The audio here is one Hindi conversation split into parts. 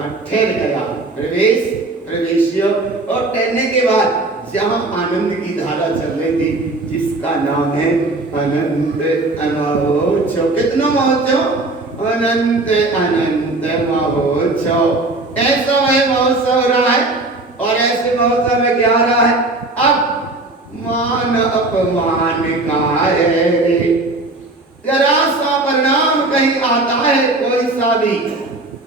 वहां ठहर गया। प्रवेश और ठहरने के बाद जहां आनंद की धारा चल रही थी, जिसका नाम है अनंत महोत्सव। कितना महोत्सव? अनंत अनंत महोत्सव। ऐसा है महोत्सव हो रहा है, और ऐसे महोत्सव में क्या हो रहा है? अब मान अपमान का है, जरा सा परिणाम कहीं आता है कोई सा भी,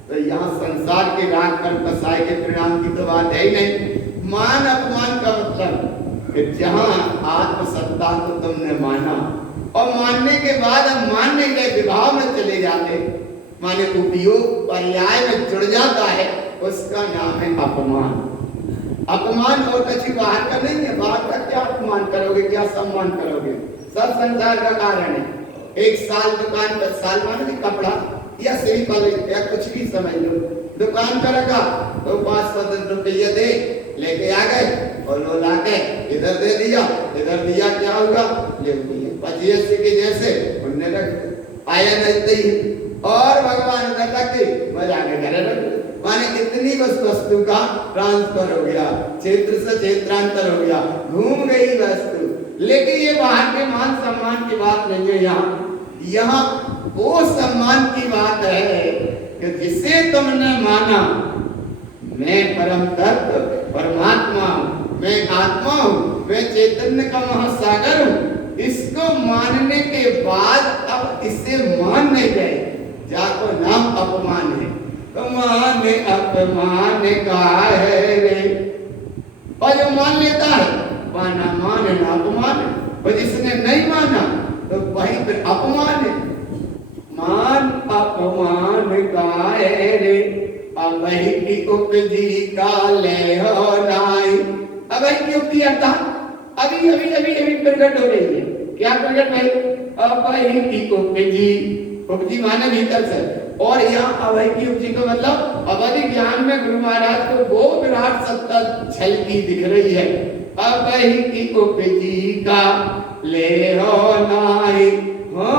तो यहाँ संसार के राग पर फंसाए के परिणाम की तो बात है ही नहीं। मान अपमान का मतलब कि जहां आत्मसत्ता को तुमने माना, और मानने के बाद हम मान नहीं गए, विभाव में चले जाते, माने उपयोग पर्याय में जुड़ जाता है, उसका नाम है अपमान। अपमान और कछु बाहर का नहीं है। बाहर का क्या अपमान करोगे, क्या सम्मान करोगे? सब संसार का कारण है। एक साल दुकान पर, साल मानो कि कपड़ा या सिंपल या कुछ भी समझ लो, दुकान पर रखा तो 500 रुपया दे लेके आ गए, और वो लाके इधर दे दिया, इधर दिया, क्या होगा? ले दिया 25 के जैसे उनने रख आया नहीं ही, और भगवान उधर रख दी, मजा के घर रख। माने इतनी वस्तु का ट्रांसफर हो गया, क्षेत्र से क्षेत्रांतर हो गया, घूम गई वस्तु। लेकिन ये बाहर के मान सम्मान की बात नहीं है। यहाँ वो सम्मान की बात है कि जिसे तुमने माना, मैं परम तत्व परमात्मा हूँ, मैं आत्मा हूँ, मैं चैतन्य का महासागर हूँ, इसको मानने के बाद अब इसे मान नहीं गए, जाको नाम अपमान है। तो मान अपमान का है रे, और जो मान लेता है माना मान है, अपमान है, और जिसने नहीं माना तो वही फिर अपमान है। मान अपमान का है रे, अब की उपजी का ले हो नाई। अब की उपजी अर्थात अभी अभी अभी अभी प्रकट हो रही है। क्या प्रकट भाई? अब की उपजी माने भीतर से, और यहाँ अभय की उपजी का मतलब अवधि ज्ञान में गुरु महाराज को वो विराट सत्ता झलकी दिख रही है। अभय की उपजी का ले हो नाई, हो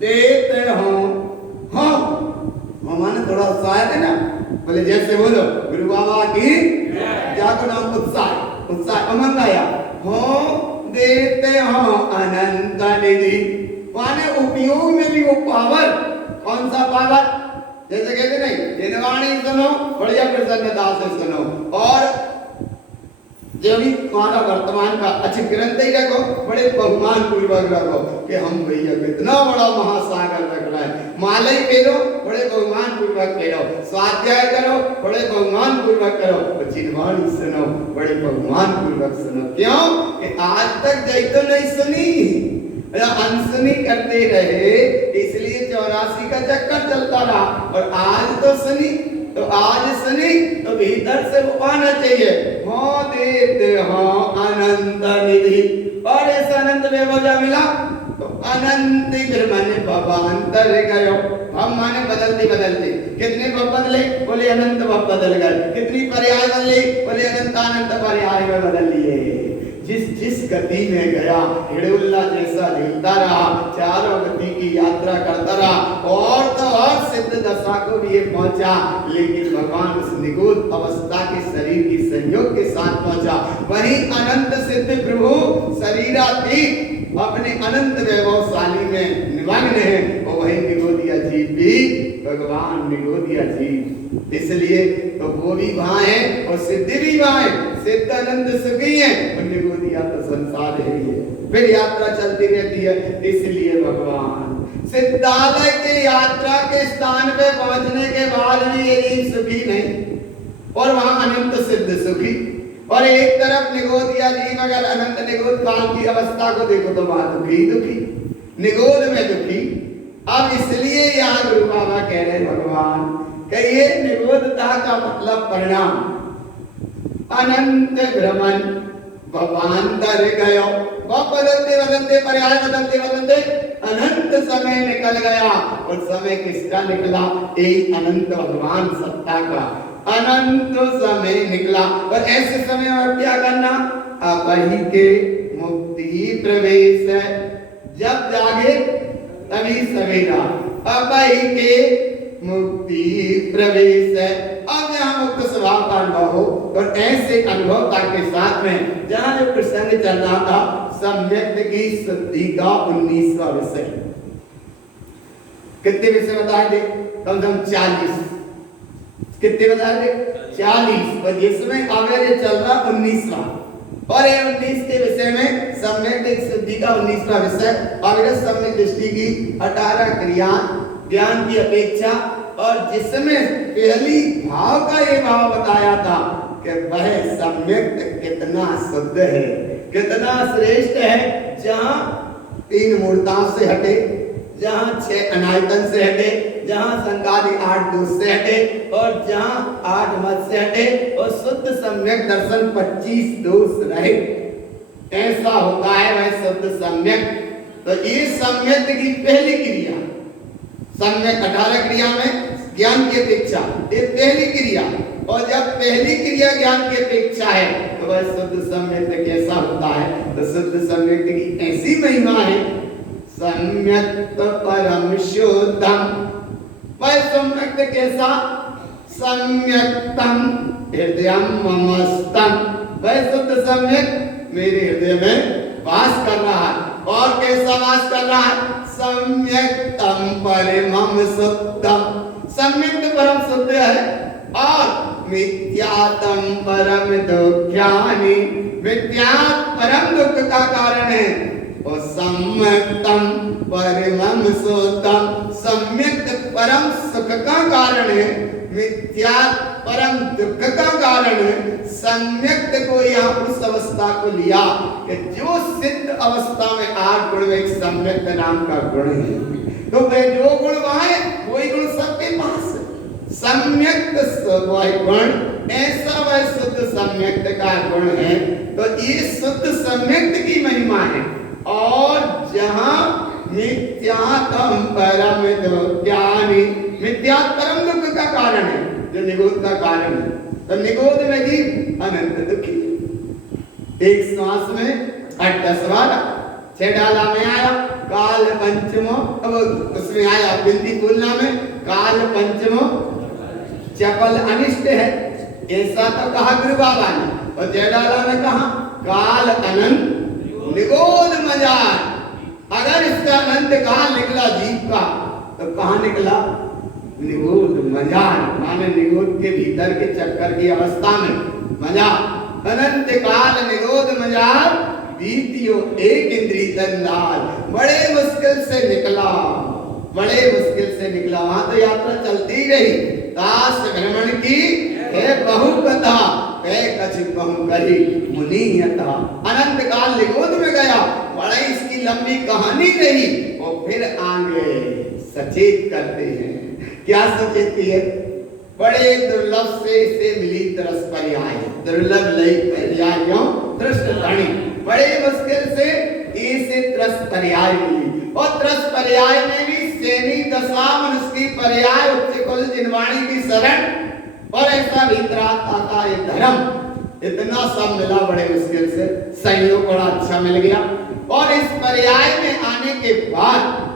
देते हो, हो माने थोड़ा उत्साह है ना, बोले जैसे बोलो गुरु बाबा की जाको नाम उत्साह, उत्साह उमंग आया। हो देते हो अनंत निधि, माने उपयोग में भी वो पावर। कौन सा पावर? जैसे कहते नहीं, जिनवाणी सुनो बढ़िया प्रसन्नता से सुनो, और जो भी तुम्हारा वर्तमान का अच्छे ग्रंथ ही रखो, बड़े बहुमान पूर्वक रखो कि हम भैया कितना बड़ा महासागर रख रहा है। माला ही फेरो, बड़े बहुमान पूर्वक फेरो, स्वाध्याय करो, बड़े बहुमान पूर्वक करो, और जिनवाणी सुनो बड़े बहुमान पूर्वक सुनो। क्यों कि आज तक जय तो नहीं सुनी, अनसुनी करते रहे, इसलिए 84 का चक्कर चलता रहा, और आज तो सुनी, तो आज सुनी तो भीतर से वो आना चाहिए। हो देते हो अनंत निधि, और ऐसा अनंत वैभव मिला तो अनंत फिर माने भवांतर गयो। हम माने बदलते बदलते कितने भव बदले? बोले अनंत भव बदल गए। कितनी पर्याय बदले? बोले अनंत अनंत पर्याय में बदल लिए। जिस जिस गति में गया, हिड़ुल्ला जैसा झूलता रहा, चारों गति की यात्रा करता रहा, और तो और सिद्ध दशा को भी ये पहुंचा। लेकिन भगवान उस निगूढ़ अवस्था के शरीर की संयोग के साथ पहुंचा। वहीं अनंत सिद्ध प्रभु शरीरातीत अपने अनंत वैभवशाली में निमग्न है, और वही निगोदिया जीव भी भगवान निगोदिया जीव। इसलिए तो वो भी वहां है और सिद्धि भी वहां है। सिद्ध अनंत सुखी है, और निगोदिया तो संसार है ही है। फिर यात्रा चलती रहती है। इसलिए भगवान सिद्धालय के यात्रा के स्थान पे पहुंचने के बाद भी ये जीव सुखी नहीं, और वहां अनंत सिद्ध सुखी। और एक तरफ निगोदिया जीव अगर अनंत निगोद काल की अवस्था को देखो तो वहां दुखी दुखी, निगोद में दुखी। अब इसलिए यहाँ गुरु बाबा कह रहे भगवान कि ये निगोदता का मतलब परिणाम अनंत भ्रमण भवांतर गयो। वह बदलते बदलते पर्याय बदलते बदलते अनंत समय निकल गया। और समय किसका निकला? एक अनंत भगवान सत्ता का अनंत समय निकला। और ऐसे समय और क्या करना? अपही के मुक्ति प्रवेश है। जब जागे तभी सवेरा। अपही के मुक्ति प्रवेश है। अब यहाँ मुक्त स्वभाव का अनुभव हो और ऐसे अनुभवता के साथ में जहाँ जो प्रसंग चल रहा था सम्यक की शुद्धि का 19वां विषय। कितने विषय बताए थे? कम से कम 40। कितने बताए थे? 40। और जिसमें अब ये चल रहा 19वां, और ये 19 के विषय में सम्यक शुद्धि का 19वां विषय। और सम्यक दृष्टि की 18 क्रिया ज्ञान की अपेक्षा, और जिसमें पहली भाव का ये भाव बताया था कि वह सम्यक कितना शुद्ध है, कितना श्रेष्ठ है, जहाँ 3 मूर्ताओं से हटे, जहाँ 6 अनायतन से हटे, जहाँ संगादि 8 दोष से हटे, और जहाँ 8 मत से हटे, और शुद्ध सम्यक दर्शन 25 दोष रहे, ऐसा होता है वह शुद्ध सम्यक। तो ये सम्यक की पहली क्रिया, सम्यक 18 क्रिया में ज्ञान की अपेक्षा ये पहली क्रिया, और जब पहली क्रिया ज्ञान की अपेक्षा है तो वह शुद्ध सम्यक कैसा होता है? तो शुद्ध सम्यक की ऐसी महिमा है, सम्यक परम शुद्धम। वह सम्यक कैसा? सम्यक्तम हृदयम ममस्तम। वह शुद्ध सम्यक मेरे हृदय में वास कर रहा है। और कैसा वास कर रहा है? सम्यक्तम परमम शुद्धम। सम्यक परम शुद्ध है, और मिथ्यातम परम दुःख्यानि, मिथ्या परम दुख का कारण है। और सम्यक्तम परमम शुद्धम, सम्यक परम सुख का कारण है, मिथ्या परम दुख का कारण है। सम्यक को यहाँ उस अवस्था को लिया कि जो सिद्ध अवस्था में 8 गुण में एक सम्यक नाम का गुण है, तो वे जो गुण वहां है वही गुण सबके पास है। सम्यक वह गुण, ऐसा वह शुद्ध सम्यक का गुण है। तो ये शुद्ध सम्यक की महिमा है। और जहाँ मिथ्यात्म परम दुःख्यानि, मिथ्या परम दुख का कारण है, जो निगोद का कारण है। तो निगोद में जीव अनंत दुखी, एक श्वास में 8-10 छेडाला में आया काल पंचमो, अब उसमें आया बिंदी तुलना में काल पंचमो चपल अनिष्ट है, ऐसा तो कहा गुरु बाबा ने। और छेडाला में कहा काल अनंत निगोद मजार। अगर इसका अनंत काल निकला जीव का, तो कहाँ निकला? निगोद मजार, माने निगोद के भीतर के चक्कर की अवस्था में मजार। अनंत काल निगोद मजार, बीतियो एक इंद्री तंदाल। बड़े मुश्किल से निकला, बड़े मुश्किल से निकला। वहां तो यात्रा चलती रही। दास भ्रमण की है बहु कथा, कछ कहूं कही मुनियता। अनंत काल निगोद में गया, बड़ा इसकी लंबी कहानी रही। और फिर आगे सचेत करते हैं। क्या सचेती है? बड़े दुर्लभ से मिली तरस पर्याय, दुर्लभ लई पर्यायों दृष्ट धनी। बड़े मुश्किल से ऐसे तरस पर्याय मिली, और तरस पर्याय में भी सेनी दशा मनुष्य की पर्याय उच्च कुल जिनवाणी की शरण, और ऐसा भीतरात्मा का ये धर्म, इतना सब मिला बड़े मुश्किल से। संयोग बड़ा अच्छा मिल गया। और इस पर्याय में आने के बाद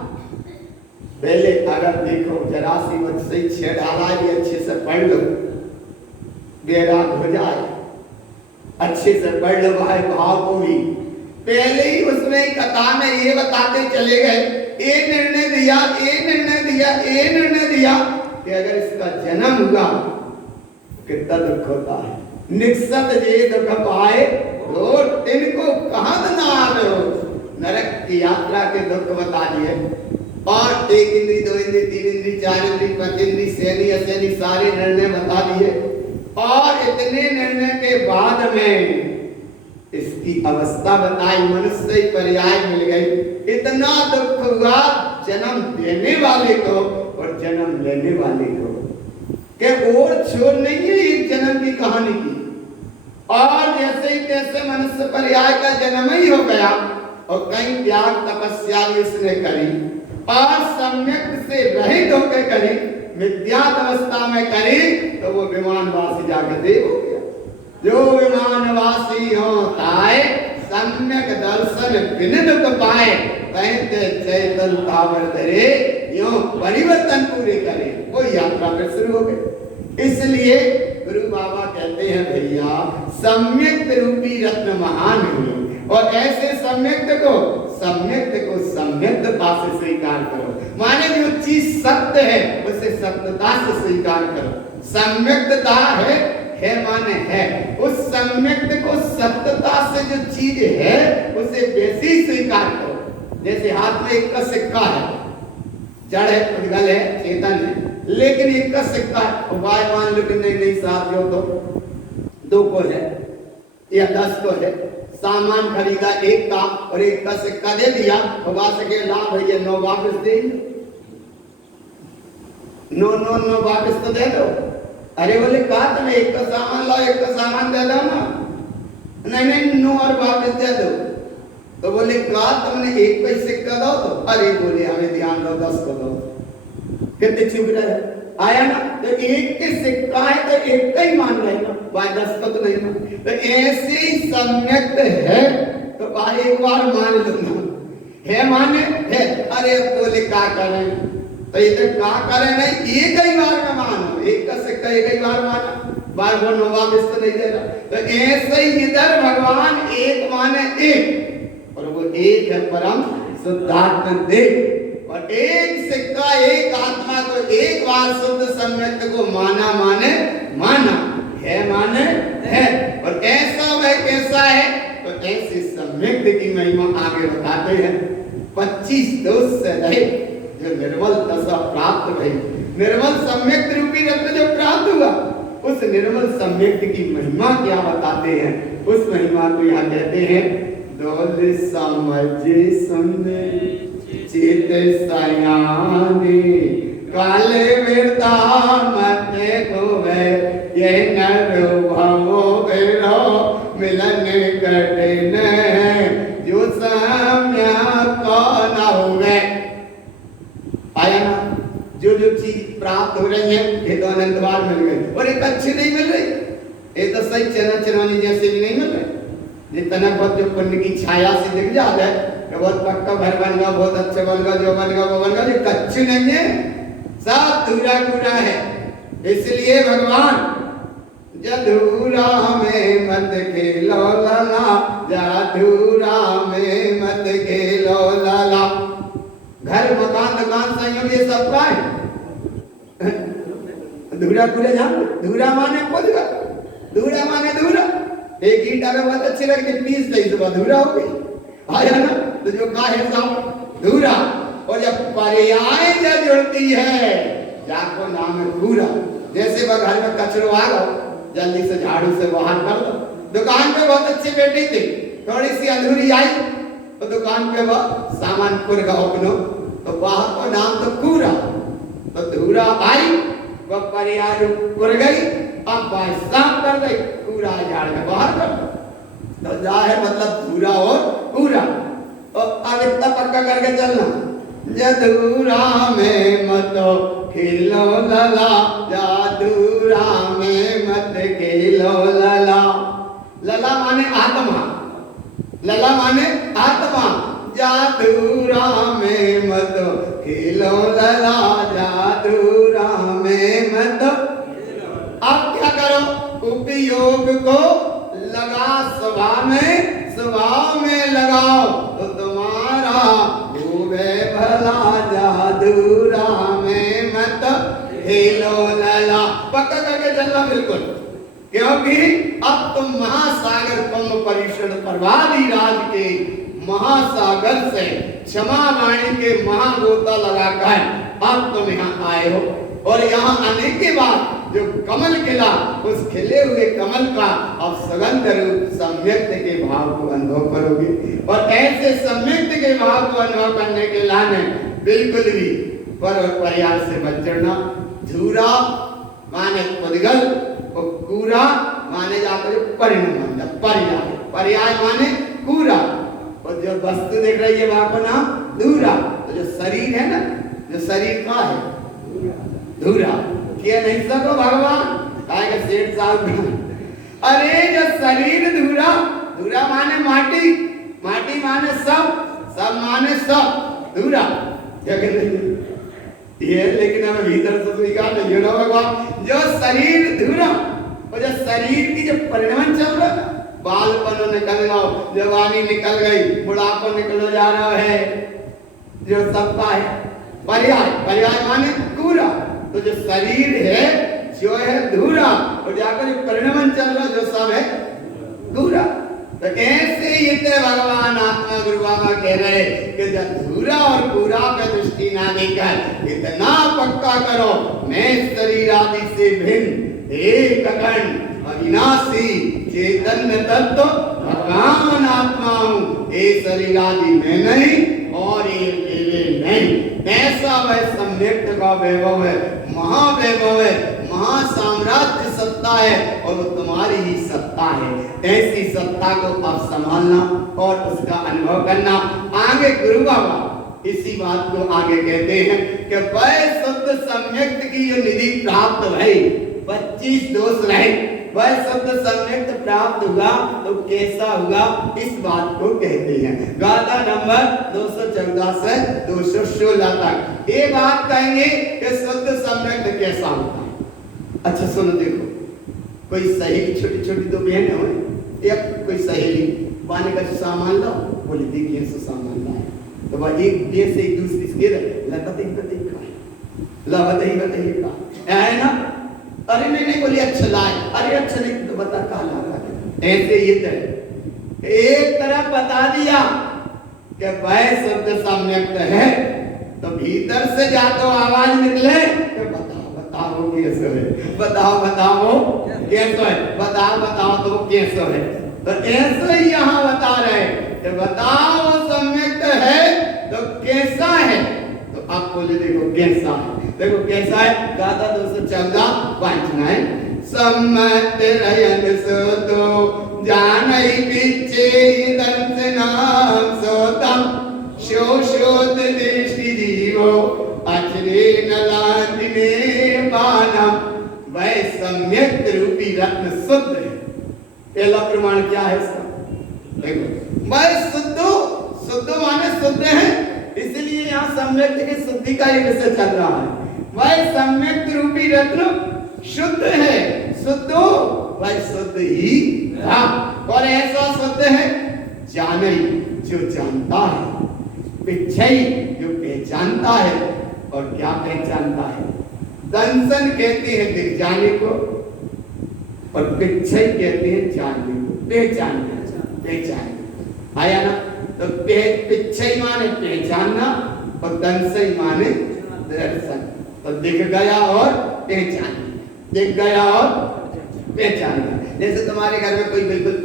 पहले अगर देखो जरा सी मुझसे छेड़ाला ही अच्छे से पढ़ लो, बेराग हो जाए, अच्छे से पढ़ लो भाई भाव को भी। पहले ही उसमें कथा में ये बताते चले गए, ये निर्णय दिया, ये निर्णय दिया, ये निर्णय दिया कि अगर इसका जन्म हुआ कितना दुख होता है। निश्चत जे दुख पाए और इनको कहां ना आवे हो। नरक की यात्रा के दुख बता दिए। और 1 इंद्री 2 इंद्री 3 इंद्री 4 इंद्री 5 इंद्री सेनी असेनी सारे निर्णय बता दिए। और इतने निर्णय के बाद में इसकी अवस्था बताई, मनुष्य पर्याय मिल गई। इतना दुख हुआ जन्म देने वाले को और जन्म लेने वाले को, के और छोड़ नहीं है एक जन्म की कहानी की। और जैसे ही तैसे मनुष्य पर्याय का जन्म ही हो गया, और कई त्याग तपस्या इसने करी, और सम्यक से रहित होकर करी, विद्यात अवस्था में करी, तो वो विमानवासी जाकर देव हो गया। जो विमानवासी होता है सम्यक दर्शन बिन दुख पाए, कहते चैतन तावर धरे यो परिवर्तन पूरे करे, वो यात्रा फिर शुरू हो गई। इसलिए गुरु बाबा कहते हैं भैया सम्यक रूपी रत्न महान है, और ऐसे सम्यक को सम्यकता से स्वीकार करो। माने जो चीज सत्य है उसे सत्यता से स्वीकार करो। सम्यकता है माने है, उस सम्यक को सत्यता से जो चीज है उसे वैसे ही स्वीकार करो। जैसे हाथ में एक का सिक्का है, जड़ है, उद्गल है, चेतन है, लेकिन एक का सिक्का है, उपाय मान लो कि नहीं साथ जो तो 2 को है या 10 को है, सामान खरीदा एक का और एक का सिक्का दे दिया, होगा सके ला भैया 9 वापस दे नो वापस तो दे दो। अरे बोले कहा तुम्हें एक का सामान लाओ, एक का सामान दे दो ना, नहीं 9 और वापस दे दो। तो बोले कहा तुमने एक का सिक्का दो, तो अरे बोले हमें ध्यान दो 10 को दो। कितने चुप रहे आया ना, तो एक के सिक्का है तो एक का ही मान रहे ना, भाई 10 को तो नहीं मान। तो ऐसे ही सम्यक है तो भाई एक बार मान लो ना, है माने है। अरे बोले क्या करें, तो इधर क्या करें, नहीं एक ही बार में मानो, एक का सिक्का एक ही बार माना, बार बार 9 वापस तो नहीं दे रहा। तो ऐसे ही इधर भगवान एक माने एक, और वो एक है परम शुद्धात्मा देव, और एक सिक्का एक आत्मा को एक बार शुद्ध सम्यक को माना माने माना, है माने है। और ऐसा वह कैसा है, तो ऐसे सम्यक की महिमा आगे बताते हैं। 25 दोष से रहे जो निर्मल दशा प्राप्त भई, निर्मल सम्यक रूपी रत्न जो प्राप्त हुआ, उस निर्मल सम्यक की महिमा क्या बताते हैं। उस महिमा को यहाँ कहते हैं, डोल समझ सुन चित सयाने, काले मृता मत खोवे, यह नर भवो बेरो मिलन कठिन, जो सम्यक न हुए। आया ना, जो चीज प्राप्त हो रही है ये तो अनंत बार मिल गई, और एक अच्छी नहीं मिल रही, ये तो सही चनानी जैसे भी नहीं मिल रही। जितना बहुत जो पुण्य की छाया से दिख जाता है, बहुत पक्का घर बन गया, बहुत अच्छा बन गया, जो बन गया वो बन गया, जो कच्ची नहीं है, सब धूरा है। इसलिए भगवान जधूरा में मत खेलो लाला, जाधूरा में मत खेलो लाला। घर मकान दुकान संयोग ये सब का है, धूरा जान, धूरा माने खुद का, धूरा माने धूरा। एक ईंट अगर बहुत अच्छी लगती पीस ली तो धूरा हो गई, आया ना। तो जो का है सब धूरा, और जब पर्याय जब जुड़ती है जाको नाम है पूरा। जैसे वह घर में कचरो आ गो, जल्दी से झाड़ू से बाहर कर दो। दुकान पे बहुत अच्छी बेटी थी, थोड़ी सी अधूरी आई तो दुकान पे वह सामान पुर गो अपनो, तो बाहर को नाम तो पूरा, तो धूरा आई वह पर्याय पुर गई, अब वह साफ कर गई, पूरा झाड़ में बाहर कर दो। तो जाहिर मतलब धूरा और पूरा। और अब इतना पक्का करके चलना, जधूरा में मत खेलो लला, जाधूरा में मत खेलो लला। लला माने आत्मा, लला माने आत्मा, जाधूरा में मत खेलो लला, जाधूरा में मत। अब क्या करो, उपयोग को लगा स्वभाव में लगाओ, तो तुम्हारा डूबे भला, जाधूरा में मत खेलो लला। पक्का करके चलना बिल्कुल, क्योंकि अब तुम महासागर कुंभ परिषद प्रभावी राज के महासागर से क्षमा वाणी के महागोता लगाकर अब तुम यहाँ आए हो, और यहाँ आने के बाद जो कमल खिला, उस खिले हुए कमल का अब सुगंध रूप सम्यक्त के भाव को अनुभव करोगे। और ऐसे सम्यक्त के भाव को अनुभव करने के लाने बिल्कुल भी पर और पर्याय से मत चढ़ना। धूरा माने उद्गल, और कूरा माने जाकर परिणाम, पर्याय, पर्याय माने कूरा। और जो वस्तु देख रही है वहां को नाम धूरा। तो जो शरीर है ना, जो शरीर का है धूरा, किया नहीं सको भगवान आएगा सेठ साहब। अरे जो शरीर धूरा, धूरा माने माटी, माटी माने सब, सब माने सब, धूरा जगह नहीं। ये लेकिन हमें भीतर से स्वीकार नहीं होना भगवान। जो शरीर धूरा और जो शरीर की जो परिणाम चल रहा है, बालपन निकल गया, जवानी निकल गई, बुढ़ापा निकल जा रहा है, जो सबका है पर्याय। पर्याय माने पूरा। तो जो शरीर है जो है धूरा और जाकर जो परिणाम चल रहा जो सब है धूरा। तो ऐसे ही तो भगवान आत्मा गुरु बाबा कह रहे कि जब धूरा और पूरा पे दृष्टि ना देकर इतना पक्का करो, मैं शरीर आदि से भिन्न एक अखंड अविनाशी चैतन्य तत्व भगवान आत्मा हूँ, ये शरीर आदि में नहीं और ये नहीं। ऐसा वह सम्यक्त का वैभव है, महावैभव है, महासाम्राज्य सत्ता है और वो तुम्हारी ही सत्ता है। ऐसी सत्ता को आप संभालना और उसका अनुभव करना। आगे गुरु बाबा इसी बात को आगे कहते हैं कि वह शुद्ध सम्यक्त की जो निधि प्राप्त भई, 25 दोष रहे, वह शुद्ध सम्यक्त प्राप्त हुआ तो कैसा हुआ, इस बात को कहते हैं। गाथा नंबर 214 से 216 तक ये बात कहेंगे कि शुद्ध सम्यक्त कैसा होता है। अच्छा सुनो, देखो कोई सहेली, छोटी छोटी दो बहन हो या कोई सहेली पानी का सामान लाओ, बोले देखिए से सामान लाए, तो वह एक देश से एक दूसरी से बताइए है ना, अरे नहीं बोली अच्छा लाए, अरे अच्छा नहीं तो बता कहा ला। ऐसे ये तो एक तरफ बता दिया कि वह शब्द सम्यक्त है, तो भीतर से जा तो आवाज निकले कि बताओ कैसे है, बताओ कैसे है, बताओ तो कैसे है। तो ऐसे ही यहाँ बता रहे कि बताओ सम्यक्त है तो कैसा है। तो आप बोले देखो कैसा है, देखो कैसा है। गाथा 214 वाचना है। सम्मत रयन सो तो जानई बिचे दर्शनाम सोतम शोषोत दृष्टि जीवो अचरे नलादिने बानम। वह सम्यक रूपी रत्न शुद्ध है। पहला प्रमाण क्या है इसका, देखो वह शुद्ध माने शुद्ध है, इसलिए यहाँ सम्यक की शुद्धि का एक विषय चल रहा है। वह सम्यक रूपी रत्न शुद्ध है, शुद्ध वह शुद्ध ही था। और ऐसा शुद्ध है जानई जो जानता है, पिछई जो पहचानता है। और क्या पहचानता है, दंसन कहते हैं दिख जाने को और पिछई कहते हैं जानने को, पहचान आया ना। तो पिछई माने पहचानना और दंसई माने दर्शन। तो दिख गया और पहचान, दिख गया और पहचान। जैसे तुम्हारे घर में कोई बिल्कुल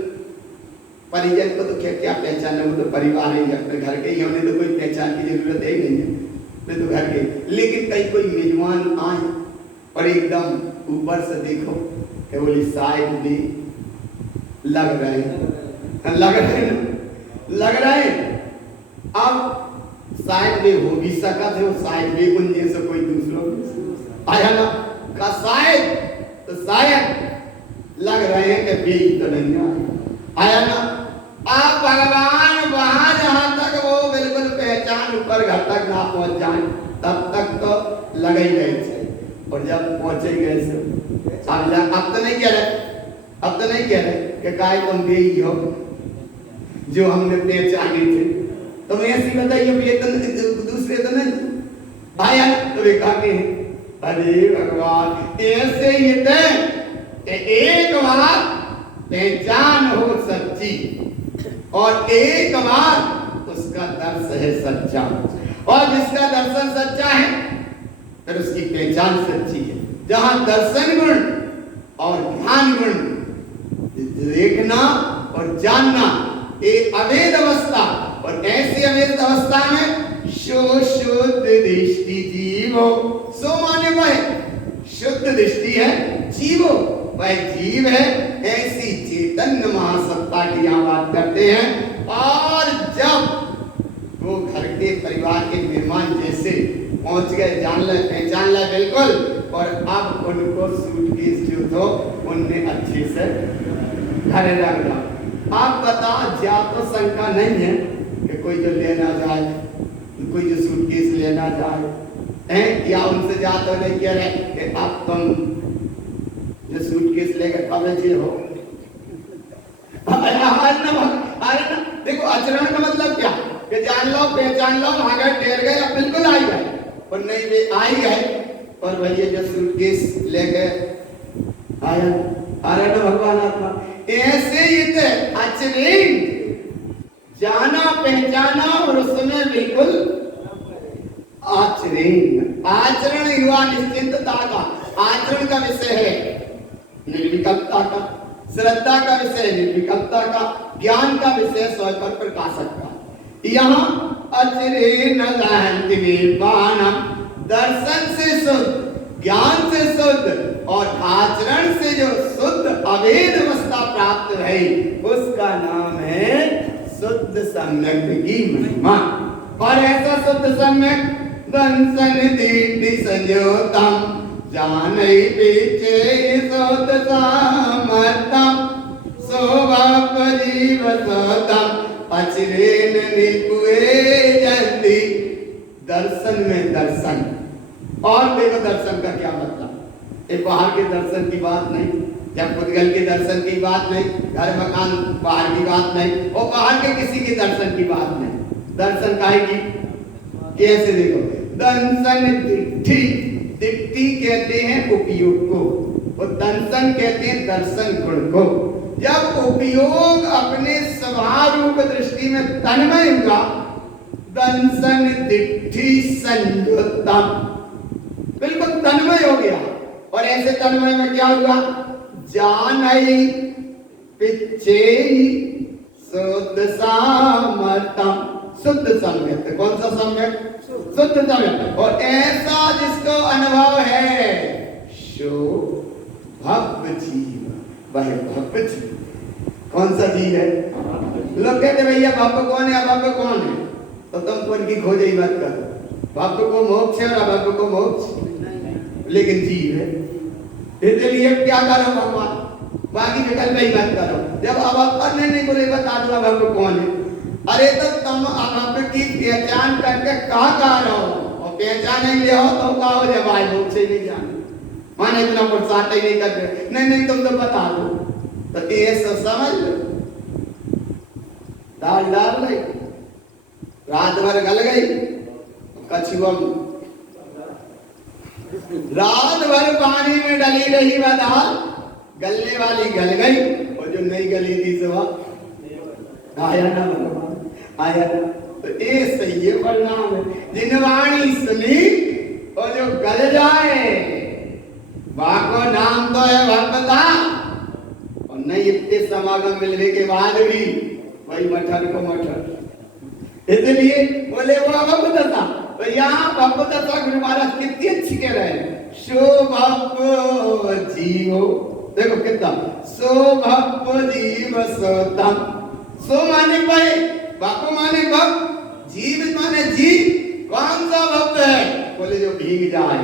परिजन को तो क्या पहचानना, वो तो परिवार है, अपने घर के ही होने तो कोई पहचान की जरूरत है नहीं है, तो घर के। लेकिन कहीं कोई मेजबान आए और एकदम ऊपर से देखो कि बोली शायद भी लग रहे अब शायद वे हो भी सका थे, शायद वे उन जैसे कोई दूसरों आया ना का शायद, तो शायद लग रहे हैं कि वे तो नहीं आया ना। आप भगवान वहां जहां तक वो बिल्कुल पहचान ऊपर घर तक ना पहुंच जाए तब तक तो लगे ही गए थे। और जब पहुंचे गए से अब तो नहीं कह रहे कि काय तुम भी हो जो हमने पहचाने थे, तुम ऐसी बताइए ये तो दूसरे तो नहीं आया। तो वे कहते हैं अरे भगवान ऐसे ही थे, एक बार पहचान हो सच्ची और एक बार उसका दर्श है सच्चा, और जिसका दर्शन सच्चा है फिर उसकी पहचान सच्ची है। जहां दर्शन गुण और ध्यान गुण, देखना और जानना एक अवैध अवस्था, और ऐसी अवैध अवस्था में शुद्ध दृष्टि जीवो, सो माने वह शुद्ध दृष्टि है, जीवो वह जीव है। ऐसी चैतन्य महासत्ता की यहाँ बात करते हैं। और जब वो घर के परिवार के मेहमान जैसे पहुंच गए, जान ले पहचान ले बिल्कुल, और अब उनको सूटकेस जो तो उनने अच्छे से घर रख दिया। आप बताओ जा तो शंका नहीं है कि कोई जो लेना जाए, कोई जो सूटकेस लेना जाए हैं, या उनसे जाते हुए कह रहे कि आप तुम जो सूटकेस लेकर कब जे हो। अरे ना देखो, आचरण का मतलब क्या कि जान लो पहचान लो, आ गए ठहर गए, अब बिल्कुल आई गए, और नहीं वे आई गए, और भैया जो सूटकेस लेके आया, अरे ना भगवान आत्मा ऐसे ही थे आचरण, जाना पहचाना और उसमें बिल्कुल आचरण। आचरण युवा निश्चिंतता का, आचरण का विषय है निर्विकल्पता का, श्रद्धा का विषय निर्विकल्पता का, ज्ञान का विषय स्वयं पर प्रकाशक का। यहाँ अचरेण लहन्ति निर्वाणम, दर्शन से शुद्ध, ज्ञान से शुद्ध और आचरण से जो शुद्ध अभेद अवस्था प्राप्त है, उसका नाम है शुद्ध सम्यक की महिमा। और ऐसा शुद्ध सम्यक दंसन दीप्ति संयोतम, जानै पीछे सोत सामर्थम, सोभाप जीव सोतम, अचरेण निपुए जल्दी। दर्शन में दर्शन, और देखो दर्शन का क्या मतलब, ये बाहर के दर्शन की बात नहीं, जब पुद्गल के दर्शन की बात नहीं, घर मकान बाहर की बात नहीं, और बाहर के किसी के दर्शन की बात नहीं। दर्शन काहे की, कैसे देखो, दर्शन दिट्ठी, दिट्ठी कहते हैं उपयोग को, और दर्शन कहते हैं दर्शन गुण को। जब उपयोग अपने स्वभाव रूप दृष्टि में तन्मय हुआ, दर्शन दिट्ठी संयुक्तम, बिल्कुल तन्मय हो गया। और ऐसे तन्मय में क्या हुआ, जानै पिच्छेहि शुद्ध सामर्थ्यम, शुद्ध सम्यक। कौन सा सम्यक, शुद्ध सम्यक। और ऐसा जिसको अनुभव है, शो भव्य जीव, वह भव्य जीव। कौन सा जीव है, लोग कहते भैया भव्य कौन है, अभव्य कौन है, तो तुम कौन की खोज ही मत करो। भव्य को मोक्ष है और अभव्य को मोक्ष, लेकिन जीव है। इसलिए क्या करो भगवान, बाकी विकल्प ही मत करो। जब अभव्य नहीं बोले बता दो अभव्य कौन है, अरे तो तुम अभव्य की पहचान करके कहा रहो, और पहचान नहीं ले हो तो कहो जब आए मोक्ष ही नहीं जाने, माने इतना पुरुषार्थ ही नहीं करते, नहीं तुम तो बता दो, तो ये सब समझ लो। दाल डाल गई, रात भर गल गई, कछुआ रात भर पानी में डली रही वह दाल, गलने वाली गल गई, और जो नहीं गली थी सुबह आया ना भगवान, आया ना। तो ये सही है परिणाम है, जिनवाणी सुनी और जो गल जाए, वाको नाम तो है भगवता, और नहीं इतने समागम मिलने के बाद भी वही मठर को मठर। इसलिए बोले वो भगवता, तो यहाँ भगवता गुरु महाराज कितनी अच्छी कह रहे हैं, शोभव जीवो, देखो कितना शोभव जीव सोतम। सो माने भाई, बापू माने भक्त, जीव माने जीव। कौन सा भक्त है, बोले जो भीग जाए,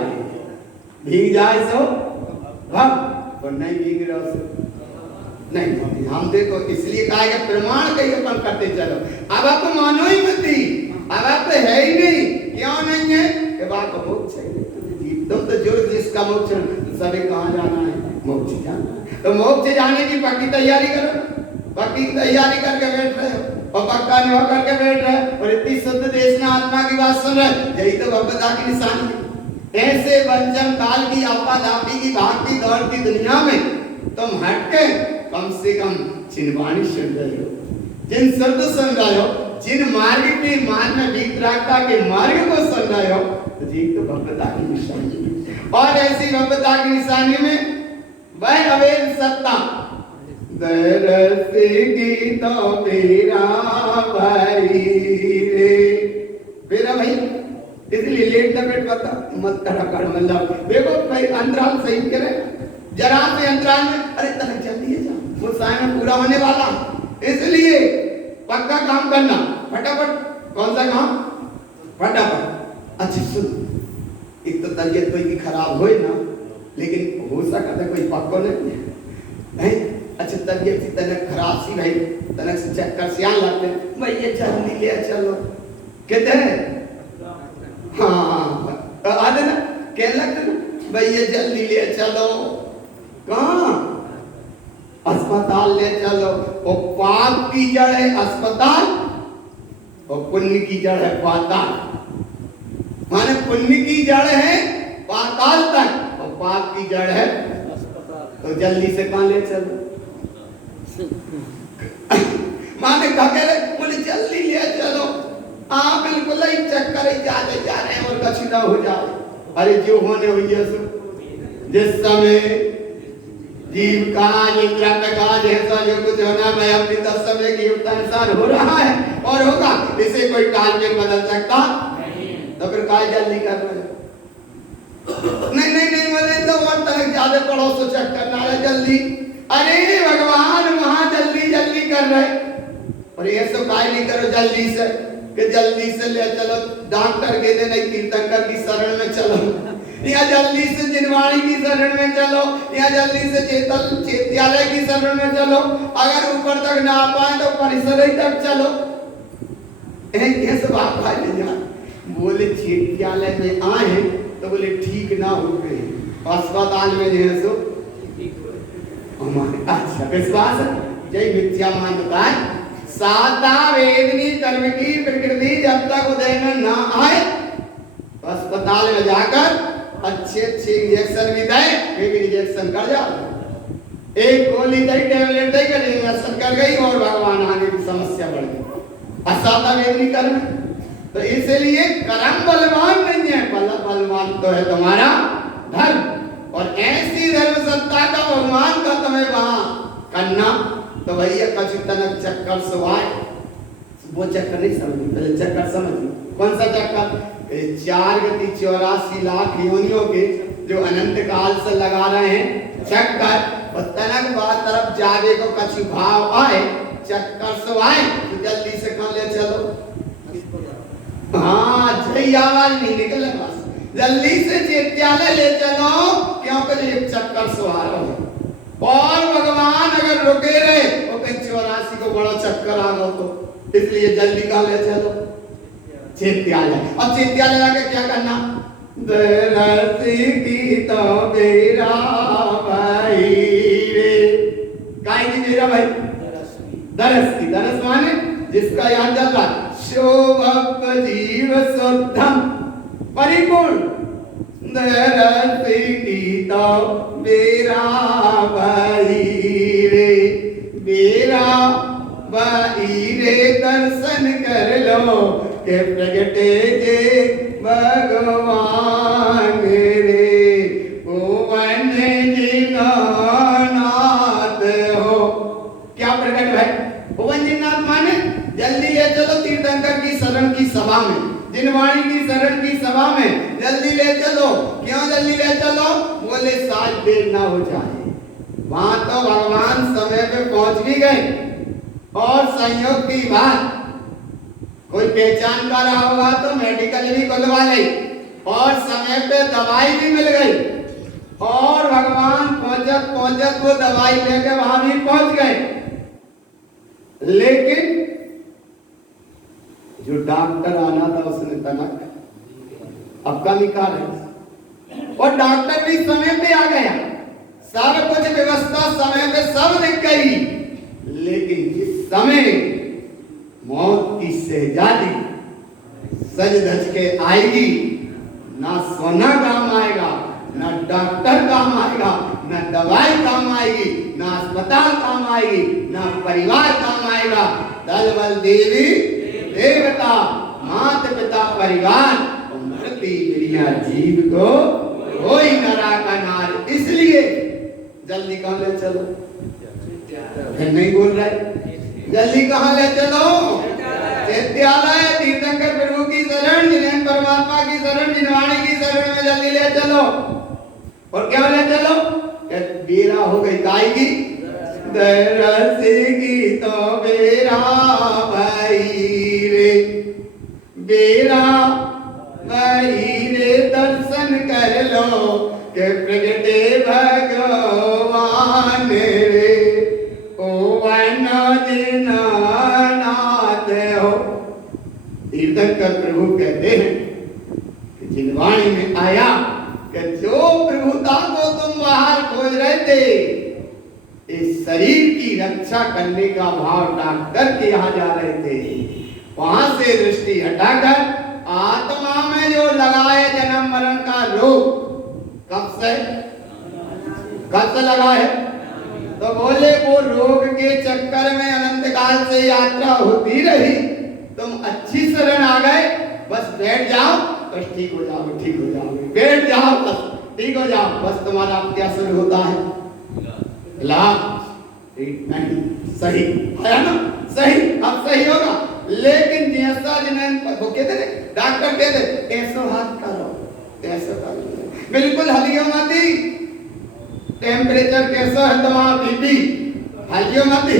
भीग जाए सो भक्त, और नहीं भीग रहा सो नहीं। हम देखो इसलिए कहा कि प्रमाण कहीं अपन करते चलो। अब आप मानो ही मत, अब आप है ही नहीं, क्यों नहीं है कि बात मोक्ष है। तुम तो जो जिसका मोक्ष सभी कहाँ जाना है, मोक्ष जाना है, तो मोक्ष जाने की पक्की तैयारी करो, पक्की तैयारी करके बैठ रहे हो, और पक्का नहीं होकर के बैठ रहे हो, और इतनी शुद्ध देशना आत्मा की बात सुन रहे, यही तो भगवता की निशानी है। ऐसे वंचन काल की आपाधापी की भागती दौड़ती दुनिया में तुम हटके कम से कम चिन्हवाणी सुन रहे हो, जिन शब्द सुन रहे हो, जिन मार्ग के मार्ग में वितरागता के मार्ग को सुन रहे हो, तो जी तो भगवता की निशानी है। और ऐसी भगवता की निशानी में वह अवेद सत्ता दरस गीतों मेरा भाई रे, मेरा भाई। इसलिए लेट लपेट बता मत करा कर, मतलब देखो भाई अंतराल सही करे, जरा से अंतराल में, अरे तक जल्दी है जा, वो समय पूरा होने वाला, इसलिए पक्का काम करना फटाफट। कौन सा काम, फटाफट। अच्छा सुन, एक तो तबीयत कोई की खराब होए ना, लेकिन हो सकता है कोई पक्को नहीं है। अच्छा तबीयत की तनक खराब सी भाई, तनक से चक्कर से आने लगते हैं, भैया जल्दी ले चलो, कहते हैं हाँ आदे ना कह लगते ना भैया जल्दी ले चलो, कहाँ अस्पताल ले चलो। वो पाप की जड़ है अस्पताल और पुण्य की जड़ है पाताल। माने पुण्य की जड़ है पाताल तक और पाप की जड़ है अस्पताल। तो जल्दी से कहाँ ले चलो? माने कहा कह रहे बोले जल्दी ले चलो। हाँ बिल्कुल ही चक्कर ही जाते जा रहे हैं और कछुआ हो जाए। अरे जो होने हुई है जिस समय जीव का इंद्र प्रकाश ऐसा जो कुछ होना मैं अपनी 10 समय की युक्त अनुसार हो रहा है और होगा, इसे कोई काल में बदल सकता नहीं। तो फिर काय जल्दी कर रहे हैं? नहीं बोले तो और तक ज्यादा पड़ो तो चक्कर ना रहे जल्दी। अरे भगवान वहां जल्दी कर रहे और ये सब काय नहीं करो जल्दी से कि जल्दी से ले चलो डॉक्टर के दे नहीं तीर्थंकर की शरण में चलो, या जल्दी से जिनवाणी की शरण में चलो, या जल्दी से चैत्यालय की शरण में चलो। अगर ऊपर तक ना आ पाए तो परिसर तक चलो। ये सब आप भाई ले जा बोले चैत्यालय में आए तो बोले ठीक ना हो गए, अस्पताल में जो है सो अच्छा विश्वास जय मिथ्या मान्यता साता वेदनी कर्म की प्रकृति जब तक उदय में ना आए तो अस्पताल में जाकर अच्छे इंजेक्शन भी दे, वे भी इंजेक्शन कर जाओ। एक गोली दे टेबलेट दे कर इंजेक्शन कर गई और भगवान आगे की समस्या बढ़ गई। असाता वेदनी कर्म तो इसलिए कर्म बलवान नहीं है, बलवान तो है तुम्हारा धर्म। और ऐसी धर्म सत्ता का भगवान का तुम्हें वहां करना तो भैया कछु तनक चक्कर सुवाए। वो चक्कर नहीं समझी, पहले चक्कर समझी। कौन सा चक्कर? 4 गति 84 लाख योनियों के जो अनंत काल से लगा रहे हैं चक्कर, और तनक बाद तरफ जावे को कछु भाव आए चक्कर सुवाए तो जल्दी से कहाँ ले चलो? हाँ जय आवाज नहीं निकल बस जल्दी से चैत्यालय ले चलो क्योंकि एक चक्कर सवार हो। और भगवान अगर रुके रहे तो कहीं 84 को बड़ा चक्कर आ गया तो इसलिए जल्दी कहाँ ले चलो? चैत्यालय। और चैत्यालय आके क्या करना? दरसी की तो बेरा भाई रे, काहे की बेरा भाई? दरस की, दरस माने जिसका याद चल रहा शोभप जीव शुद्धम परिपूर्ण दरसी की तो बेरा भाई रे, बेरा भाई रे दर्शन कर लो के प्रगटे जे भगवान रे भुवन जिनानाथ हो। क्या प्रकट है? भुवन जिनाथ माने जल्दी ले चलो तीर्थंकर की शरण की सभा में, जिनवाणी की शरण की सभा में जल्दी ले चलो। क्यों जल्दी ले चलो? बोले साथ देर ना हो जाए। वहां तो भगवान समय पे पहुंच भी गए और संयोग की बात कोई पहचान कर रहा होगा तो मेडिकल भी खुलवा ले और समय पे दवाई भी मिल गई और भगवान पहुंचत वो दवाई लेके वहां भी पहुंच गए। लेकिन जो डॉक्टर आना था उसने तनक अब का निकाल और डॉक्टर भी समय पे आ गया, सब कुछ व्यवस्था समय पे सब दिख गई। लेकिन जिस समय मौत की शहजादी सज धज के आएगी, ना सोना काम आएगा, ना डॉक्टर काम आएगा, ना दवाई काम आएगी, ना अस्पताल काम आएगी, ना परिवार काम आएगा। दल बल देवी देवता माता पिता परिवार और मृति प्रिया जीव को कोई नरा का नार। इसलिए जल्दी कहाँ ले चलो? नहीं बोल रहे जल्दी कहाँ ले चलो? चैत्यालय तीर्थंकर प्रभु की शरण, जिन्हें परमात्मा की शरण, जिनवाणी की शरण में जल्दी ले चलो। और क्या ले चलो? बेरा हो गई गाय की दरसी तो बेरा भाई रे, बेरा भाई रे दर्शन कर लो के प्रगटे भगवान रे ओवन जिनानाथ हो। तीर्थंकर प्रभु कहते हैं कि जिनवाणी में शरीर की रक्षा करने का भाव डॉक्टर के यहाँ जा रहे थे, वहां से दृष्टि हटाकर आत्मा में जो लगाए जन्म मरण का रोग, कब से लगा है? तो बोले वो रोग के चक्कर में अनंत काल से यात्रा होती रही, तुम अच्छी शरण आ गए, बस बैठ जाओ बस ठीक हो जाओगे, ठीक हो जाओगे, बैठ जाओ बस ठीक हो जाओ, बस तुम्हारा क्या शुरू होता है? लाभ नहीं, सही है ना? सही, अब सही होगा। लेकिन जैसा जिन्हें वो कहते थे, डॉक्टर कहते ऐसा हाथ करो, ऐसा करो, बिल्कुल हलियो मती, टेम्परेचर कैसा है तुम्हारा बीपी, हलियो मती,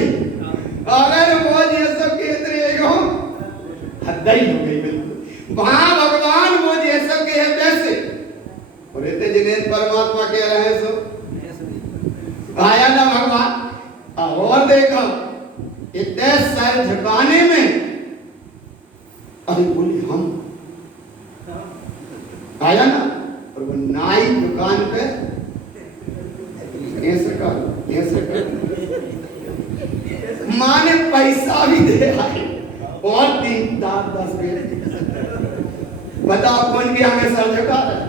अगर वो जैसा कहते रहेगा हद ही हो गई। बिल्कुल वहां भगवान वो जैसा के है वैसे, और रहते जिन्हें परमात्मा कह रहे हैं सो आया ना भगवान। और देखो इतने सर झुकाने में, अरे बोले हम आया ना, और वो नाई दुकान पे ऐसे कर माने पैसा भी दे आए और 3 4 10 बताओ कौन के आगे सर झुका रहा है?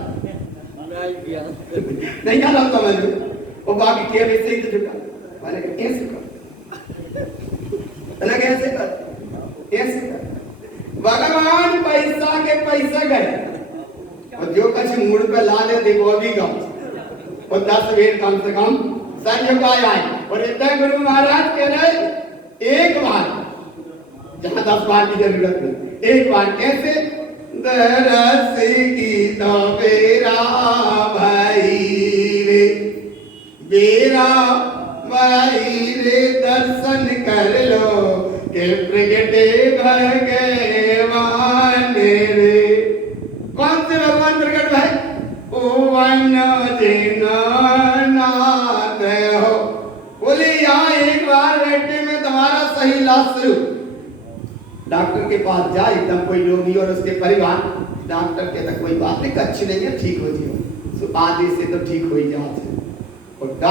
नहीं क्या लगता मुझे, वो बाकी के वैसे ही तो झुका माने कैसे कर, अलग ऐसे कर भगवान पैसा के पैसा गए, और जो कुछ मुड़ पे ला दे देखो अभी कम, और 10 वेट कम से कम सर झुकाया है। और इतना गुरु महाराज कह रहे एक बार, जहां 10 बार की जरूरत नहीं, एक बार कैसे? दरस की तो बेरा भाई रे, बेरा भाई रे, दर्शन कर लो के प्रगटे भगवान रे। कौन से भगवान प्रकट भाई? ओवन नाथ हो। बोले यहाँ एक बार बैठे में तुम्हारा सही इलाज शुरू। डॉक्टर के पास जाए एकदम कोई रोगी और उसके परिवार, डॉक्टर कहता कोई बात नहीं, अच्छी नहीं है, ठीक हो जियो, तो आधे से तो ठीक हो ही जाते, और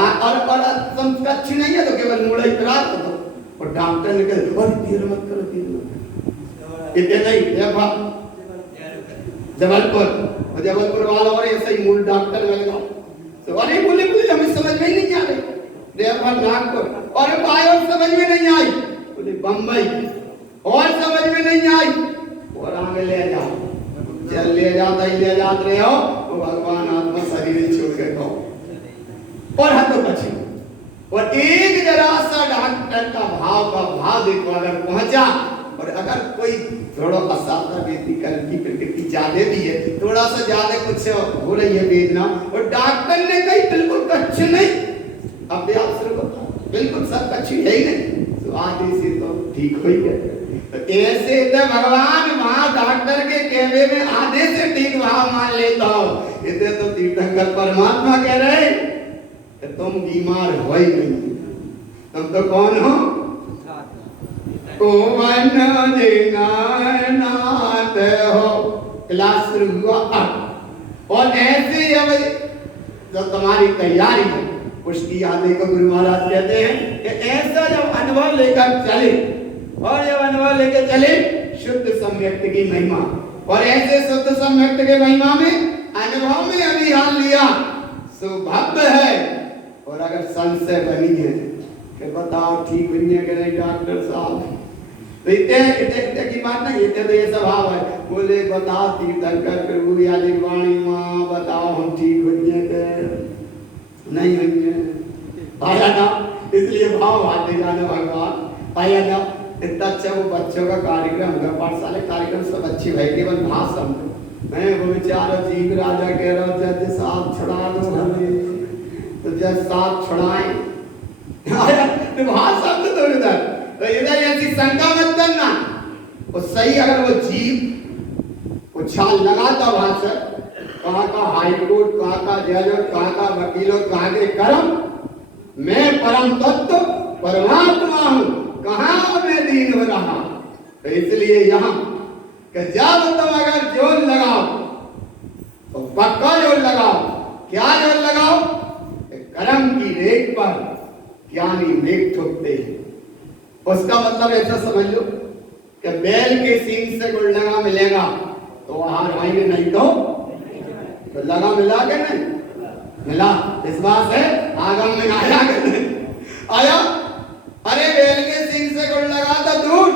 अच्छी नहीं है तो केवल मुड़ा इकरार कर दो, और डॉक्टर ने कहा और देर मत करो, देर मत, इतने नहीं जबलपुर वाला और ऐसा ही मूल डॉक्टर लग जाओ, तो अरे बोले हमें समझ में ही नहीं आ रही, देवघर नागपुर, और और समझ में नहीं आई, बोले बम्बई और समझ में नहीं आई, और आगे ले जाओ, चल ले जाता ही ले जाते रहे हो, तो भगवान आत्मा शरीर छोड़ के कहो और हाथों पछी, और एक जरा सा डॉक्टर का भाव देखो अगर पहुंचा, और अगर कोई थोड़ा असाधा वेदिकल की प्रकृति ज्यादा भी है, थोड़ा सा ज्यादा कुछ हो रही है वेदना, और डॉक्टर ने कही बिल्कुल कच्छ नहीं, अब आप शुरू बताओ बिल्कुल सब कच्ची है ही नहीं, तो आदि से तो ठीक हो ही गया। तो ऐसे तो भगवान वहां डॉक्टर के कहवे में आधे से ठीक भाव मान लेता हो, इतने तो तीर्थंकर परमात्मा कह रहे कि तुम बीमार हो ही नहीं, तुम तो कौन हो? ओवन नाथ हो। क्लास शुरू हुआ अब, और ऐसे अब जो तुम्हारी तैयारी है उसकी आने को गुरु महाराज कहते हैं कि ऐसा जब अनुभव लेकर चले, और जब अनुभव लेकर चले शुद्ध सम्यक्त की महिमा, और ऐसे शुद्ध सम्यक्त के महिमा में अनुभव में अभी हाल लिया सौभाग्य है। और अगर संशय बनी है कि बताओ ठीक हुई है कि नहीं डॉक्टर साहब, तो इतने की बात नहीं, इतने तो ये स्वभाव है, बोले बताओ तीर्थंकर प्रभु या वाणी माँ बताओ हम ठीक हुई है कि नहीं हुई है, आया ना, इसलिए भाव आते जाना भगवान आया ना। इतना अच्छा वो बच्चों का कार्यक्रम होगा, पाठशाला कार्यक्रम सब अच्छी है, केवल भाषण मैं वो बेचारा जीव राजा कह रहा जज साहब छुड़ा दो हमें, तो जज साहब छुड़ाए तो भाषण तो इधर ऐसी शंका मत करना, वो सही अगर वो जीव उछाल लगाता भाषण, कहाँ का हाई कोर्ट, कहाँ का जज, कहाँ का वकील, कहाँ के कर्म, मैं परम तत्व परमात्मा हूँ, कहाँ मैं दीन हो रहा। तो इसलिए यहाँ कि जब तुम अगर जोर लगाओ तो पक्का जोर लगाओ, क्या जोर लगाओ? कर्म की रेख पर ज्ञानी मेघ ठोकते हैं। उसका मतलब ऐसा समझ लो कि बैल के सींग से गुड़ लगा मिलेगा तो वहां आएंगे, नहीं तो लगा मिला के नहीं मिला। विश्वास है आगम में आया कि नहीं आया। अरे बैल के सींग से गुड़ लगा तो दूर,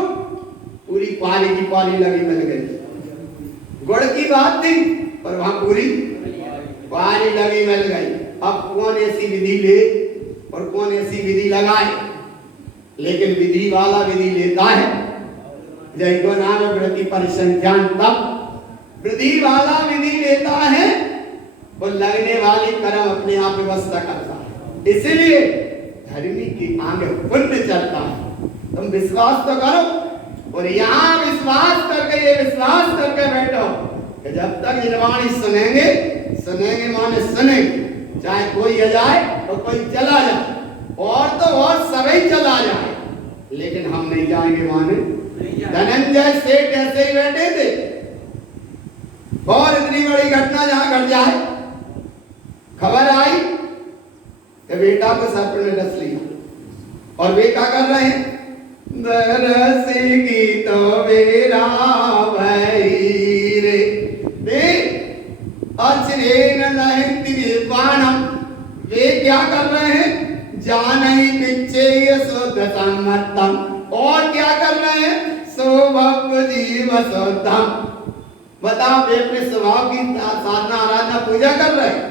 पूरी पाली की पाली लगी मिल गई। गुड़ की बात थी पर वहां पूरी पाली लगी मिल गई। अब कौन ऐसी विधि ले और कौन ऐसी विधि लगाए, लेकिन विधि वाला विधि लेता है। जय को नाम वृद्धि परिसंख्यान, तब विधि वाला विधि लेता है, वो लगने वाली कर्म अपने आप व्यवस्था करता है। इसलिए धर्मी की आगे पुण्य चलता है। तुम विश्वास तो करो, और यहाँ विश्वास करके ये विश्वास करके बैठो कि जब तक निर्वाणी सुनेंगे सुनेंगे माने सुनेंगे, चाहे कोई आ जाए और कोई चला जाए, और तो और सभी चला जाए, लेकिन हम नहीं जाएंगे माने। धनंजय सेठ ऐसे ही बैठे थे, और इतनी बड़ी घटना जहां घट जाए, खबर आई कि बेटा को सर्प ने डस लिया, और वे क्या कर रहे हैं, दरसी की तो बेरा भाई रे दे अचरेन लहंती बाणम। वे क्या कर रहे हैं, जानई पिच्चे शुद्ध सम्मतम, और क्या कर रहे हैं, स्वभाव जीव शुद्धम। बताओ, वे अपने स्वभाव की साधना आराधना पूजा कर रहे हैं,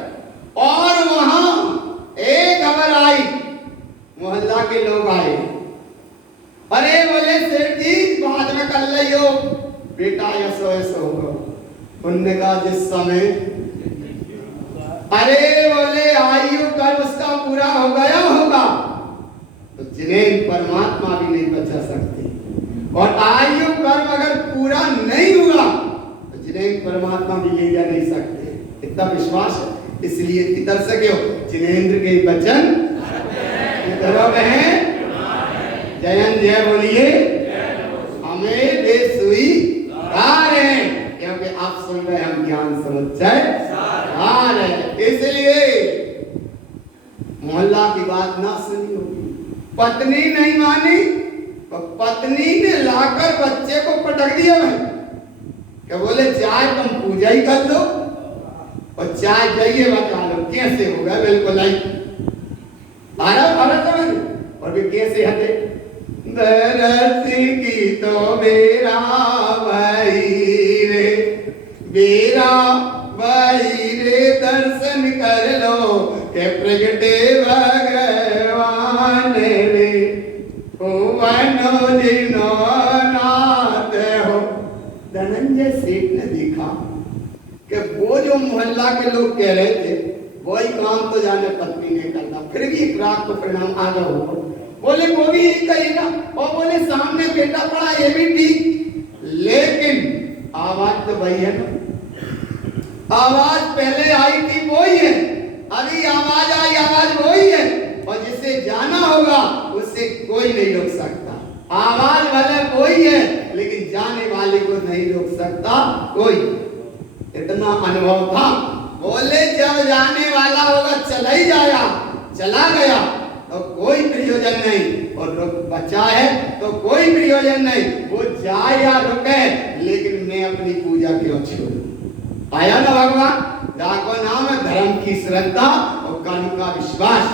और वहां एक खबर आई, मोहल्ला के लोग आए। अरे बोले सेठ जी बाद में कर लियो, बेटा ऐसो ऐसो होगा। उनने कहा जिस समय, अरे बोले आयु कर्म उसका पूरा हो गया होगा तो जिन्हें परमात्मा भी नहीं बचा सकते, और आयु कर्म अगर पूरा नहीं हुआ तो जिन्हें परमात्मा भी ले जा नहीं सकते। इतना विश्वास है, इसलिए इधर से क्यों, जिनेंद्र के वचन इधर हैं। जयन जय बोलिए, हमें देश हुई है, क्योंकि आप सुन रहे हम ज्ञान समुच्चय सार है। इसलिए मोहल्ला की बात ना सुनी होगी, पत्नी नहीं मानी तो पत्नी ने लाकर बच्चे को पटक दिया भाई, क्या बोले चाय तुम पूजा ही कर लो और चाय जाइए बता लो। कैसे होगा, बिल्कुल आई भारत भारत समझ, और वे कैसे हटे, दरसी की तो मेरा भाई रे, मेरा भाई रे दर्शन कर लो के प्रगटे भगवान रे, ओ वनो जिनो नाथ हो। धनंजय सेठ ने देखा कि वो जो मोहल्ला के लोग कह रहे थे वही काम तो जाने पत्नी ने करना, फिर भी एक रात को परिणाम आगा हुआ। बोले वो भी यही कहेगा, और बोले सामने बेटा पड़ा ये भी ठीक, लेकिन आवाज तो वही है ना, आवाज पहले आई थी वही है, अभी आवाज आई आवाज वही है, और जिसे जाना होगा उससे कोई नहीं रोक सकता। आवाज भले वही है लेकिन जाने वाले को नहीं रोक सकता कोई। इतना अनुभव था। बोले जब जाने वाला होगा चला ही जाया, चला गया तो कोई प्रयोजन नहीं, और बचा है तो कोई प्रयोजन नहीं। वो जाए या रुके, लेकिन मैं अपनी पूजा क्यों छोड़ूं। आया ना भगवान, जाको नाम है धर्म की श्रद्धा और कर्म का विश्वास,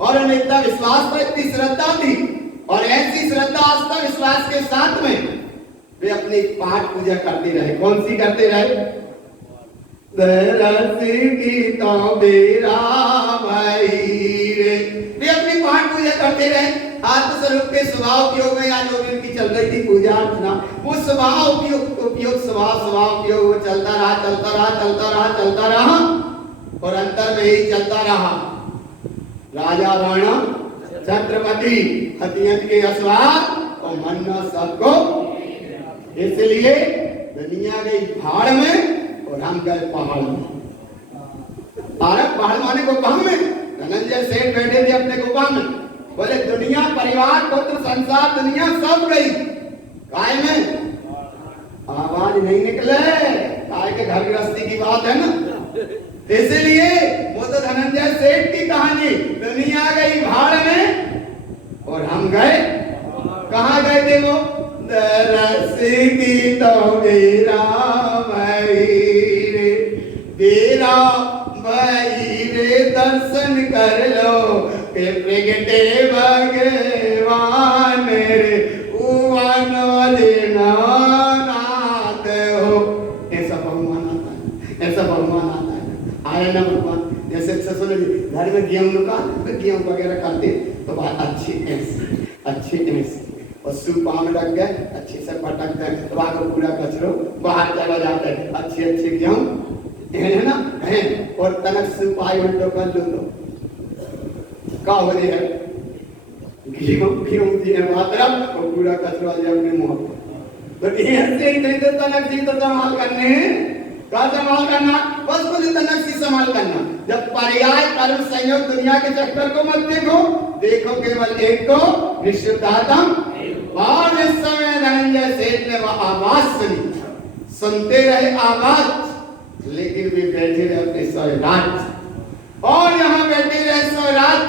और उन्हें इतना विश्वास पर इतनी श्रद्धा थी, और ऐसी श्रद्धा आस्था विश्वास के साथ में वे अपनी पाठ पूजा करते रहे। कौन सी करते रहे, दरसी की तो मेरा भाई रे, वे अपनी पाठ पूजा करते रहे। आत्मस्वरूप के स्वभाव उपयोग में आज जो इनकी चल रही थी पूजा अर्चना, वो स्वभाव उपयोग स्वभाव उपयोग वो चलता रहा, और अंतर में ही चलता रहा। राजा राणा छत्रपति हथियन के अस्वाद और मन्ना सबको, इसलिए दुनिया गई भाड़ में और हम गए पहाड़ में। पहाड़ माने गुफा में। धनंजय सेठ बैठे थे अपने गुफा में, बोले दुनिया परिवार पुत्र संसार दुनिया सब गई, काय में आवाज नहीं निकले, काय के घर गृहस्थी की बात है ना। इसलिए वो तो धनंजय सेठ की कहानी, दुनिया गई भाड़ में और हम गए, कहाँ गए थे वो? दरस की तो बेरा भाई रे दर्शन कर लो के प्रगटे भगवान रे नाथ हो। ऐसा भगवान आता है, ऐसा भगवान आता है। आया ना भगवान, जैसे घर में गेहूं निकाल गेहूं वगैरह करते तो बात अच्छे और सुपा में रख गए, अच्छे से पटक गए तो वहां का पूरा कचरो बाहर चला जाता है। अच्छे गेहूं है ना है, और तनक सुपाई उल्टो कर लो का हो रही है गेहूं जी है मात्रा और पूरा कचरा जो अपने मुंह पर। तो ऐसे ही कहते तनक जी तो संभाल करने का संभाल करना, बस कुछ तनक सी संभाल करना। जब पर्याय कर्म संयोग दुनिया के चक्कर को मत देखो केवल एक को निश्चितात्म। और इस समय धनंजय सेठ ने वह आवाज सुनते रहे आवाज, लेकिन वे बैठे रहे अपने स्वराज। और यहाँ बैठे रहे स्वराज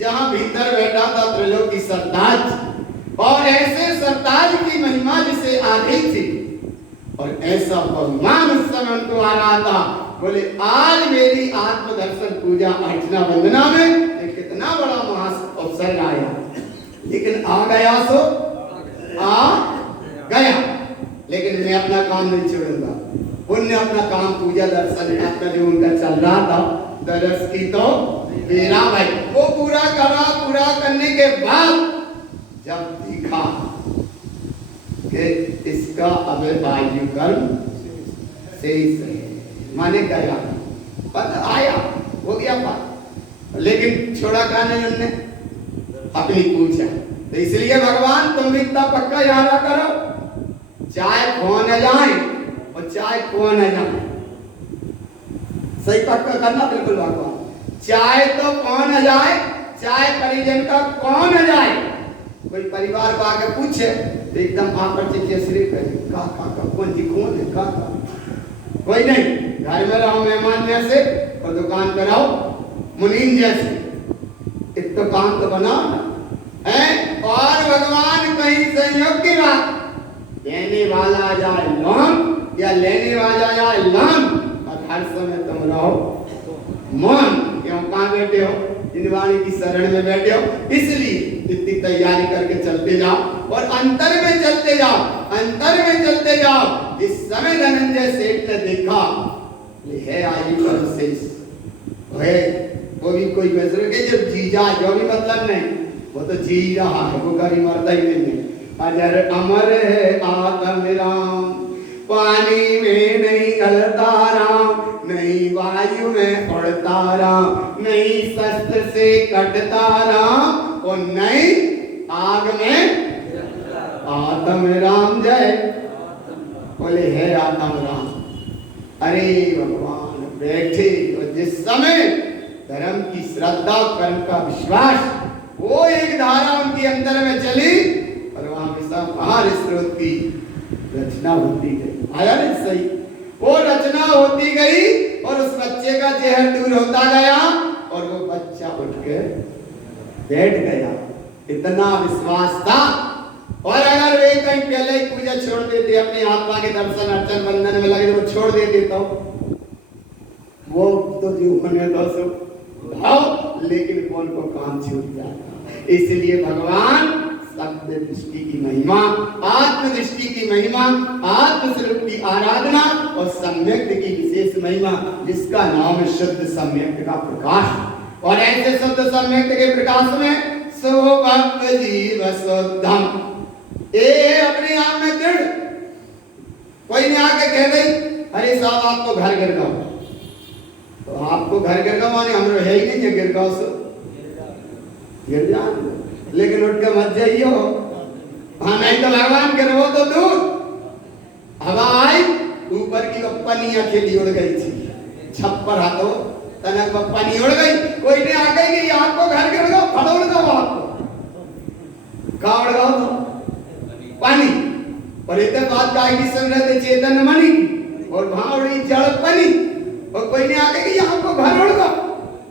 जहाँ भीतर बैठा था त्रिलोकी सरताज। और ऐसे सरताज की महिमा जिसे आधी थी, और ऐसा भगवान उस समय उनको आ रहा था। बोले आज मेरी आत्मदर्शन पूजा अर्चना वंदना में कितना बड़ा महाअवसर आया, लेकिन आ गया सो आ गया, लेकिन मैं अपना काम नहीं छोड़ूंगा। उनने अपना काम पूजा दर्शन यात्रा जो उनका चल रहा था दरस की तो मेरा भाई वो पूरा करने के बाद जब दिखा कि इसका अब वायु कर्म शेष है, माने गया पता आया हो गया बात, लेकिन छोड़ा कहा नहीं उनने अपनी पूछा। तो इसलिए भगवान तुम भी इतना पक्का याद करो, चाहे कौन जाए और चाहे कौन जाए, सही पक्का करना बिल्कुल भगवान। चाहे तो कौन जाए, चाहे परिजन का कौन जाए, कोई परिवार को आके पूछे तो एकदम आकर चिकित्सा का कौन जी कौन है का कोई नहीं। घर में रहो मेहमान जैसे और दुकान पे रहो मुनीम जैसे, एक तो काम तो बनाओ ना है। और भगवान कहीं संयोग की बात, देने वाला जाए लोन या लेने वाला जाए लोन, और हर समय तुम रहो मौन। क्यों कहाँ बैठे हो? जिनवाणी की शरण में बैठे हो, इसलिए इतनी तैयारी करके चलते जाओ और अंतर में चलते जाओ, अंतर में चलते जाओ। इस समय धनंजय सेठ ने देखा ये है आयु का शेष है, वो भी कोई वैसे के जब जी जा जो भी मतलब नहीं, वो तो जी रहा है, वो कभी मरता ही नहीं है। अजर अमर है आत्म राम, पानी में नहीं गलता राम, नहीं वायु में उड़ता राम, नहीं शस्त्र से कटता राम, और नहीं आग में आत्म राम जय बोले है आत्म राम। अरे भगवान बैठे और जिस समय धर्म की श्रद्धा कर्म का विश्वास वो एक धारा उनके अंदर में चली, और वहां बाहर स्रोत की रचना होती गई। आया नहीं सही? वो रचना होती गई और उस बच्चे का जहर दूर होता गया और वो बच्चा उठ के बैठ गया। इतना विश्वास था। और अगर वे कहीं पहले ही पूजा छोड़ देते, अपनी आत्मा के दर्शन अर्चन बंधन में लगे वो छोड़ देते तो वो तो जीवन में तो भाव, लेकिन कौन को काम छूट जाता। इसलिए भगवान शब्द दृष्टि की महिमा, आत्म दृष्टि की महिमा, आत्म स्वरूप की आराधना और सम्यक्त की विशेष महिमा, जिसका नाम है शुद्ध सम्यक्त का प्रकाश। और ऐसे शुद्ध सम्यक्त के प्रकाश में सो भक्त जीव शुद्धम, ये अपने आप में दृढ़। कोई ने आके कह दे अरे साहब आपको घर गिर गया, तो आपको घर गिर गया माने हम है ही नहीं गिर गया, गिर जान, लेकिन उठ के मत जाइयो। हाँ नहीं तो भगवान के रहो तो दूर। हवा आई ऊपर की पन्नी अकेली उड़ गई थी, छप्पर हाथों तनक पन्नी उड़ गई। कोई ने आ गई कि आपको घर गिर गया, खड़ा उड़ गया आपको, कहाँ उड़ गया तो पानी। और इतने बात का सुन रहे थे चेतन मणि, और वहां उड़ी जड़ पनी, और कोई ने आके कि आपको घर उड़ गया,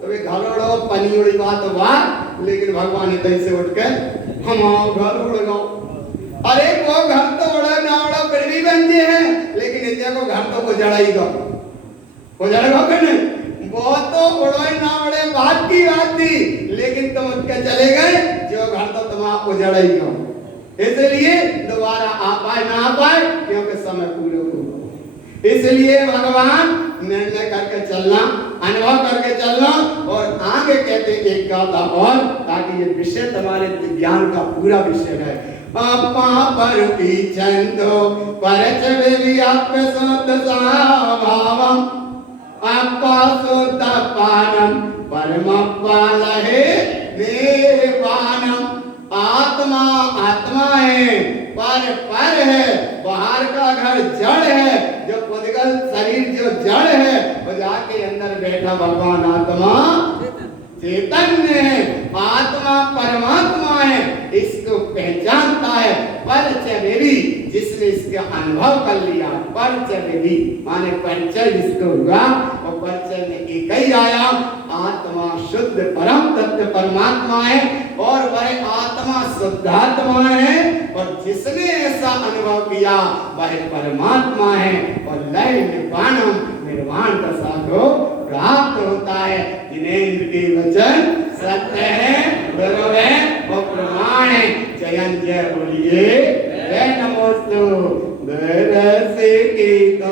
तो वे घर उड़ो पनी उड़ी बात वाह लेकिन भगवान इधर से उठ कर हम आओ घर उड़ गो। अरे वो घर तो उड़ा ना उड़ा फिर भी बंजे हैं, लेकिन इतने को घर तो उजड़ाएगा, उजड़ेगा कि नहीं? वो तो उड़े ना उड़े बात की बात थी, लेकिन तुम उठ के चले गए, जो घर तो तुम्हारा उजड़ेगा। इसलिए दोबारा आ पाए ना आ पाए, क्योंकि समय पूरे हो। इसलिए भगवान निर्णय करके चलना, अनुभव करके चलना। और आगे कहते एक गाथा और, ताकि ये विषय तुम्हारे ज्ञान का पूरा विषय है। आपा पर छंदो परच विव्याप सोत भावम आपा सोत पानम परमप्पा लहे निर्वाणम। आत्मा आत्मा है, पर है, बाहर का घर जड़ है, जो पुद्गल शरीर जो जड़ है, वो जाके अंदर बैठा भगवान आत्मा चैतन्य है। आत्मा परमात्मा है, इसको पहचानता है। परिचय में भी जिसने इसका अनुभव कर लिया, परिचय में भी माने परिचय जिसको हुआ, और परिचय में एक ही आया, आत्मा शुद्ध परम तत्व परमात्मा है, और वह आत्मा शुद्धात्मा है। और जिसने ऐसा अनुभव किया वह परमात्मा है, और लय निर्वाण का साधो प्राप्त होता है। जिन्हें इनके वचन सत्य है, गुरु है और प्रमाण है। जयन जय बोलिए, जय नमोस्तु। दरस की तो